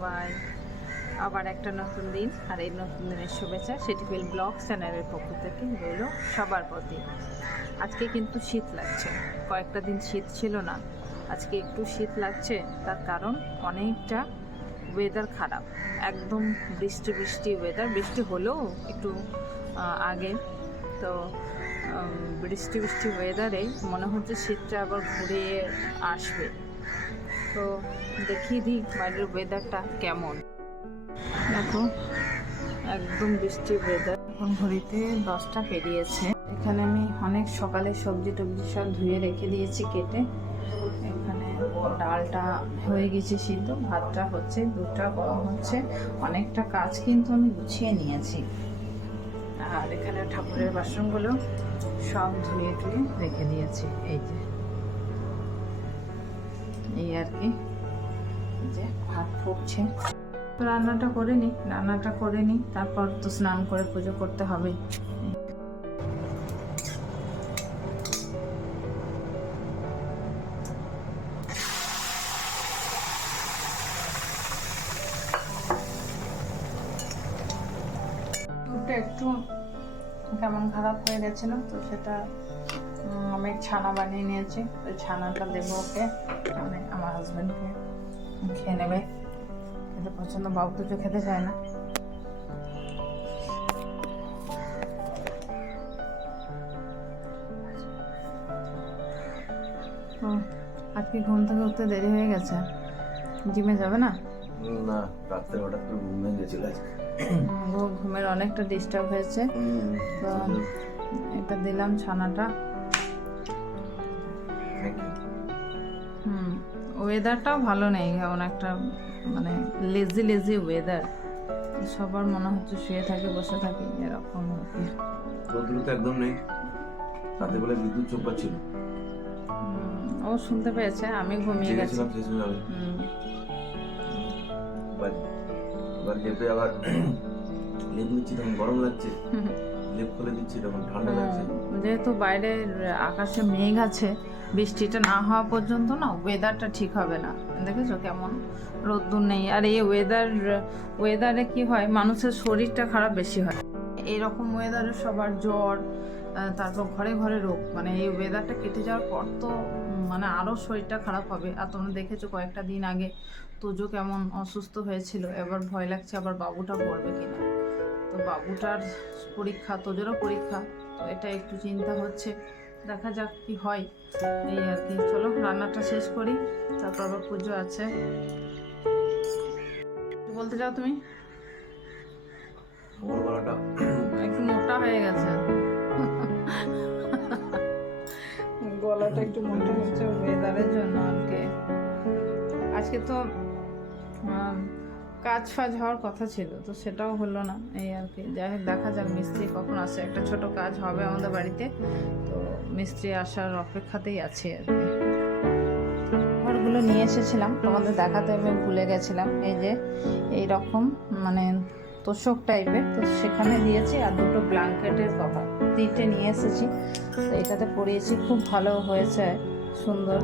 সবাই, আবার একটা নতুন দিন আর এই নতুন দিনের শুভেচ্ছা সিটিফিল ব্লগ চ্যানেলের পক্ষ থেকে রইল সবার প্রতি। আজকে কিন্তু শীত লাগছে, কয়েকটা দিন শীত ছিল না, আজকে একটু শীত লাগছে। তার কারণ অনেকটা ওয়েদার খারাপ, একদম বৃষ্টি বৃষ্টি ওয়েদার। বৃষ্টি হলেও একটু আগে, তো বৃষ্টি বৃষ্টি ওয়েদারে মনে হচ্ছে শীতটা আবার ঘুরে আসবে। তো দেখিয়ে দিই বাইরের ওয়েদারটা কেমন। দেখো একদম বৃষ্টি ওয়েদার। এখন ঘড়িতে 10টা পেরিয়েছে। এখানে আমি অনেক সকালে সবজি টবজি সব ধুয়ে রেখে দিয়েছি কেটে। এখানে ডালটা হয়ে গেছে সিদ্ধ, ভাতটা হচ্ছে, দুধটা গরম হচ্ছে। অনেকটা কাজ কিন্তু আমি গুছিয়ে নিয়েছি। আর এখানে ঠাকুরের বাসনগুলো সব ধুয়ে টুয়ে রেখে দিয়েছি। এই যে এই আর কি, যে ভাত ফুটছে। রান্নাটা করে নিই, তারপর তো স্নান করে পুজো করতে হবে। দুধটা একটু কেমন খারাপ হয়ে গেছিল, তো সেটা আমি ছানা বানিয়ে নিয়েছি। ওই ছানাটা দেবো ওকে, মানে আমার হাজব্যান্ডকে খেয়ে নেবে, খেতে পছন্দ। বাবু দুটো খেতে চায় না। আজকে ঘুম থেকে উঠতে দেরি হয়ে গেছে। জিমে যাবে না? না, রাত্রে হঠাৎ করে ঘুম ভেঙে গেছিল আজকে। ঘুমের অনেকটা ডিস্টার্ব হয়েছে, তো এটা দিলাম ছানাটা। ওয়েদারটাও ভালো নেই, কেমন একটা মানে লেজি ওয়েদার। সবার মনে হচ্ছে শুয়ে থাকে, বসে থাকে, এরকম আর কি। রোদ্দুর তো একদম নেই, রাতে বেলা বিদ্যুৎ চোপা ছিল। ও শুনতে পেয়েছে, আমি ঘুমিয়ে গেছি। এবার লেপে আবার লেপ নিচ্ছি, তখন গরম লাগছে, লেপ খুলে দিচ্ছি, তখন ঠান্ডা লাগছে। যেহেতু বাইরে আকাশে মেঘ আছে, বৃষ্টিটা না হওয়া পর্যন্ত না ওয়েদারটা ঠিক হবে না। দেখেছো কেমন রোদ্দুর নেই। আর এই ওয়েদারে কি হয়, মানুষের শরীরটা খারাপ বেশি হয়। এইরকম ওয়েদারে সবার জ্বর, তারপর ঘরে ঘরে রোগ। মানে এই ওয়েদারটা কেটে যাওয়ার পর তো মানে আরও শরীরটা খারাপ হবে। আর তোমরা দেখেছো কয়েকটা দিন আগে তোজো কেমন অসুস্থ হয়েছিল। এবার ভয় লাগছে আবার বাবুটা পড়বে কিনা। তো বাবুটার পরীক্ষা, তোজোরও পরীক্ষা, তো এটা একটু চিন্তা হচ্ছে। দেখা যাক কি হয়, এই আর কি। চলো রান্নাটা শেষ করি, তারপর আবার পুজো আছে। বলতে চাও তুমি? আমার গলাটা একটু মোটা হয়ে গেছে, গলাটা একটু মোটা হচ্ছে ওয়েদারের জন্য আর কি। আজকে তো কাজ ফাজ হওয়ার কথা ছিল, তো সেটাও হলো না, এই আর কি। যাই হোক, দেখা যাক মিস্ত্রি কখন আসে। একটা ছোট কাজ হবে আমাদের বাড়িতে, তো মিস্ত্রি আসার অপেক্ষাতেই আছি আর কি। ঘরগুলো নিয়ে এসেছিলাম, তোমাদের দেখাতে আমি ভুলে গেছিলাম। এই যে এইরকম মানে তোষক টাইপের, তো সেখানে দিয়েছি। আর দুটো ব্ল্যাঙ্কেটের কভার 3টে নিয়ে এসেছি, তো এটাতে পরিয়েছি। খুব ভালো হয়েছে, সুন্দর।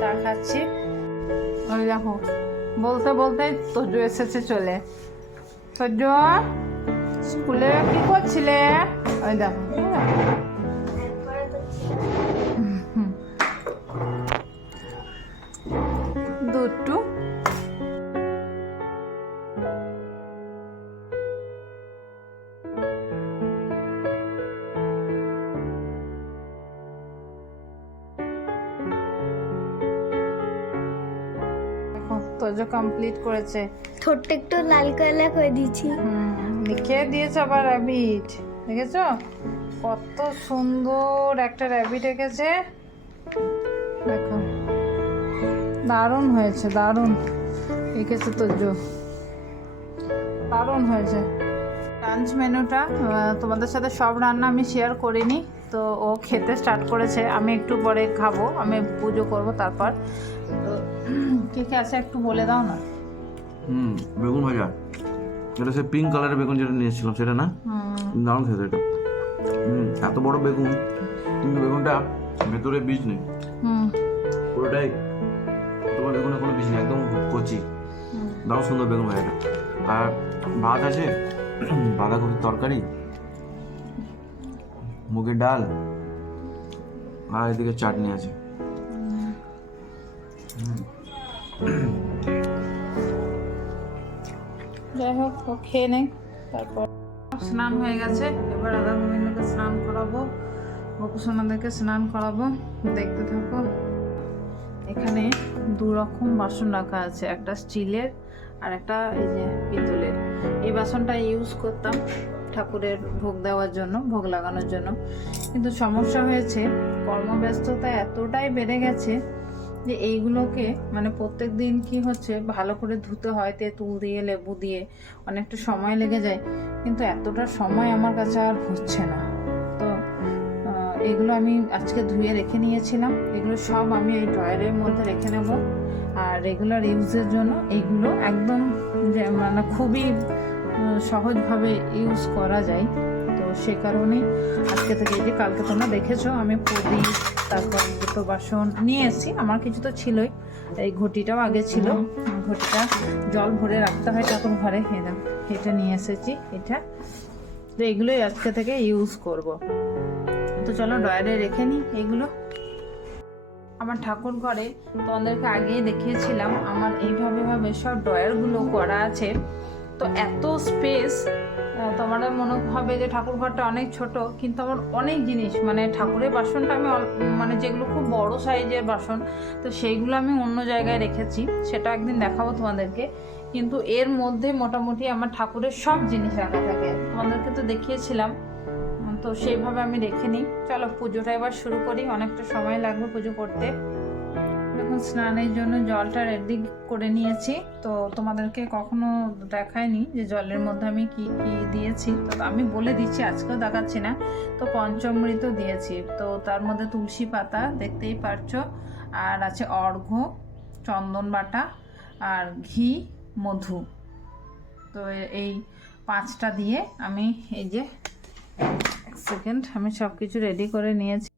চা খাচ্ছি। ওই দেখো, বলতে বলতে তোজো এসেছে চলে। তোজো, স্কুলে কি করছিলে? ওই দেখো, দুটু তোজো কমপ্লিট করেছে। ঠোঁটটা একটু লাল কালা করে দিয়েছি। লিখে দিয়েছে আবার র্যাবিট। দেখেছো কত সুন্দর একটা র্যাবিট এঁকেছে, দেখো দারুণ হয়েছে, দারুণ এঁকেছে তোজো, দারুণ হয়েছে। লাঞ্চ মেনুটা তোমাদের সাথে সব রান্না আমি শেয়ার করিনি, তো ও খেতে স্টার্ট করেছে, আমি একটু পরে খাবো, আমি পুজো করব তারপর। তো কে কে আছে একটু বলে দাও না। বেগুন ভাজা, এটা সে পিঙ্ক কালারের বেগুন যেটা নিয়েছিলাম সেটা না, দারুণ খেতে এটা। এত বড় বেগুন কিন্তু বেগুনটা ভেতরে বীজ নেই, পুরোটাই তোমার বেগুনে কোনো বীজ নেই, একদম কচি, দারুণ সুন্দর বেগুন ভাজাটা। আর ভাত আছে, বাঁধাকপির তরকারি, মুগের ডাল, আর এদিকে চাটনি আছে। যাই হোক, ও খেয়ে নেই, তারপর স্নান হয়ে গেছে। এবার রাধা গোবিন্দকে স্নান করাবো, গোপুসোনাদেরকে স্নান করাবো, দেখতে থাকো। এখানে দু রকম বাসন রাখা আছে, একটা স্টিলের আর একটা এই যে পিতলের। এই বাসনটা ইউজ করতাম ঠাকুরের ভোগ দেওয়ার জন্য, ভোগ লাগানোর জন্য, কিন্তু সমস্যা হয়েছে, কর্মব্যস্ততা এতটাই বেড়ে গেছে যে এইগুলোকে মানে প্রত্যেক দিন কি হচ্ছে ভালো করে ধুতে হয়, তেঁতুল দিয়ে লেবু দিয়ে, অনেকটা সময় লেগে যায়, কিন্তু এতটা সময় আমার কাছে আর হচ্ছে না। তো এগুলো আমি আজকে ধুয়ে রেখে নিয়েছিলাম, এগুলো সব আমি এই ড্রয়ারের মধ্যে রেখে নেব। আর রেগুলার ইউজের জন্য এইগুলো একদম যে মানে খুবই সহজভাবে ইউজ করা যায়। তো সে কারণে আজকে থেকে, এই যে কালকে তোমরা দেখেছো আমি প্রদীপ, তারপর দুটো বাসন নিয়ে এসেছি, আমার কিছু তো ছিলই, এই ঘটিটাও আগে ছিল, ঘটিটা জল ভরে রাখতে হয় ঠাকুর ঘরে, এটা নিয়ে এসেছি এটা। তো এগুলোই আজকে থেকে ইউজ করব। তো চলো ড্রয়ারে রেখে নিই এগুলো। আমার ঠাকুর ঘরে তোমাদেরকে আগেই দেখিয়েছিলাম, আমার এইভাবে সব ড্রয়ারগুলো করা আছে। তো এত স্পেস, তোমাদের মনে হবে যে ঠাকুর ঘরটা অনেক ছোট, কিন্তু আমার অনেক জিনিস, মানে ঠাকুরের বাসনটা আমি মানে যেগুলো খুব বড় সাইজের বাসন, তো সেইগুলো আমি অন্য জায়গায় রেখেছি, সেটা একদিন দেখাবো তোমাদেরকে। কিন্তু এর মধ্যে মোটামুটি আমার ঠাকুরের সব জিনিস রাখা থাকে, তোমাদেরকে তো দেখিয়েছিলাম। তো সেইভাবে আমি রেখে নিই। চলো পুজোটা এবার শুরু করি, অনেকটা সময় লাগবে পুজো করতে। এখন স্নানের জন্য জলটা রেডি করে নিয়েছি, তো তোমাদেরকে কখনো দেখাইনি যে জলের মধ্যে আমি কি কি দিয়েছি, তো আমি বলে দিচ্ছি, আজকেও দেখাচ্ছি না। তো পঞ্চামৃত দিয়েছি, তো তার মধ্যে তুলসী পাতা দেখতেই পারছো, আর আছে অর্ঘ্য, চন্দন বাটা, আর ঘি, মধু। তো এই 5টা দিয়ে আমি এই যে এক সেকেন্ড আমি সব কিছু রেডি করে নিয়েছি।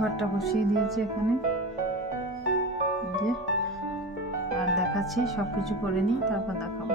ঘরটা বসিয়ে দিয়েছি এখানে, আর দেখাচ্ছি সবকিছু করে নিই, তারপর দেখাবো।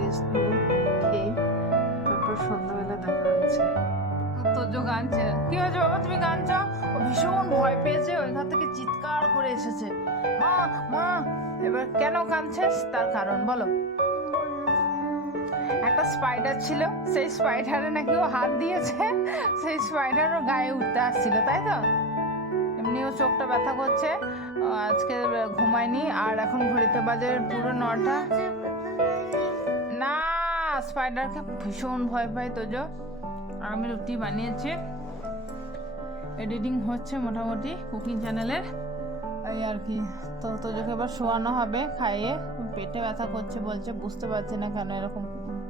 রেস্ট নেবো, খেয়ে তারপর সন্ধ্যাবেলা দেখা হচ্ছে। তোজো গানছে, কি হয়েছে বাবা তুমি গানছো? ও ভীষণ ভয় পেয়েছে, ওই ঘর থেকে চিৎকার করে এসেছে, মা মা। এবার কেন কাঁদছিস, তার কারণ বলো। একটা স্পাইডার ছিল, সেই স্পাইডারে নাকি ও হাত দিয়েছে, সেই স্পাইডার ওর গায়ে উঠতে আসছিল, তাই তো? এমনিও চোখটা ব্যথা করছে, আজকে ঘুমায়নি। আর এখন ঘড়িতে বাজে পুরো 9টা। না, স্পাইডারকে ভীষণ ভয় পাই তোজো। আর আমি রুটি বানিয়েছি, এডিটিং হচ্ছে মোটামুটি কুকিং চ্যানেলের, এই আর কি। তো তোজোকে এবার শোয়ানো হবে খাইয়ে। পেটে ব্যথা করছে বলছে, বুঝতে পারছি না কেন এরকম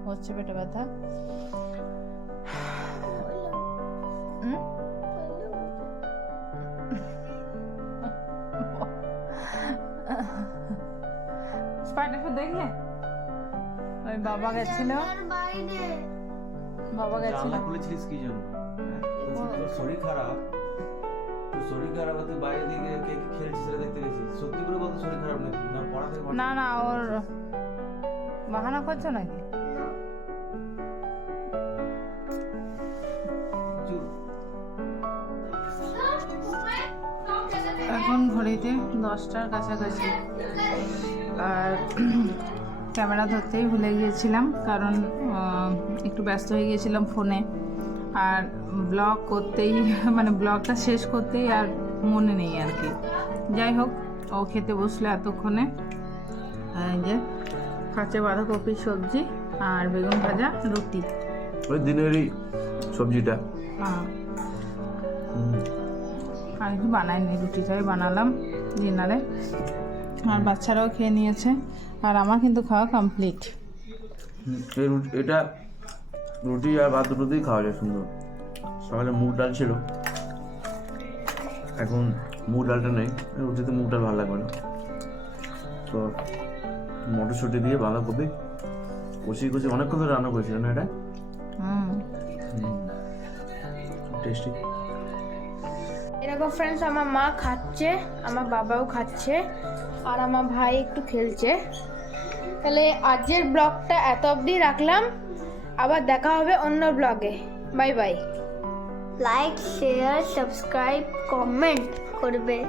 হচ্ছে পেটে ব্যথা। স্পাইডারকে দেখলে ওই বাবা গেছিল, বাবা গেছিল। জানলা খুলেছিলিস কি জন্য? তোর শরীর খারাপ, তোর শরীর খারাপ, তুই বাইরে দিকে কে কি খেলছিস সেটা দেখতে গেছিস। সত্যি করে বলতো শরীর খারাপ নাকি না পড়া থেকে? না না, ওর বাহানা করছো নাকি? এখন ঘড়িতে 10টার কাছাকাছি। আর ক্যামেরা ধরতেই ভুলে গিয়েছিলাম, কারণ একটু ব্যস্ত হয়ে গিয়েছিলাম ফোনে। আর ব্লগ করতেই মানে ব্লগটা শেষ করতেই আর মনে নেই আর কি। যাই হোক, ও খেতে বসলে এতক্ষণে। এই যে কাঁচা বাঁধাকপির সবজি আর বেগুন ভাজা, রুটি। ওই দিনেরই সবজিটা। হ্যাঁ, আর কিছু বানাইনি, রুটিটাই বানালাম ডিনারে। আর বাচ্চারাও খেয়ে নিয়েছে, আর আমার কিন্তু খাওয়া কমপ্লিট। এটা রুটি আর ভাত দুটো দিয়েই খাওয়া যায় সুন্দর। সকালে মুগ ডাল ছিল, এখন মুগ ডালটা নেই, রুটিতে মুগ ডাল ভালো লাগবে না। তো মটরশুঁটি দিয়ে বাঁধাকপি কষিয়ে কষিয়ে অনেকক্ষণ ধরে রান্না করেছিল না এটা। টেস্টি। এরকম ফ্রেন্ডস আমার মা খাচ্ছে, আমার বাবাও খাচ্ছে, আর আমার ভাই একটু খেলছে। তাহলে আজকের ব্লগটা এত অবধি রাখলাম, আবার দেখা হবে অন্য ব্লগে। Bye bye. Like, share, subscribe, comment করবে।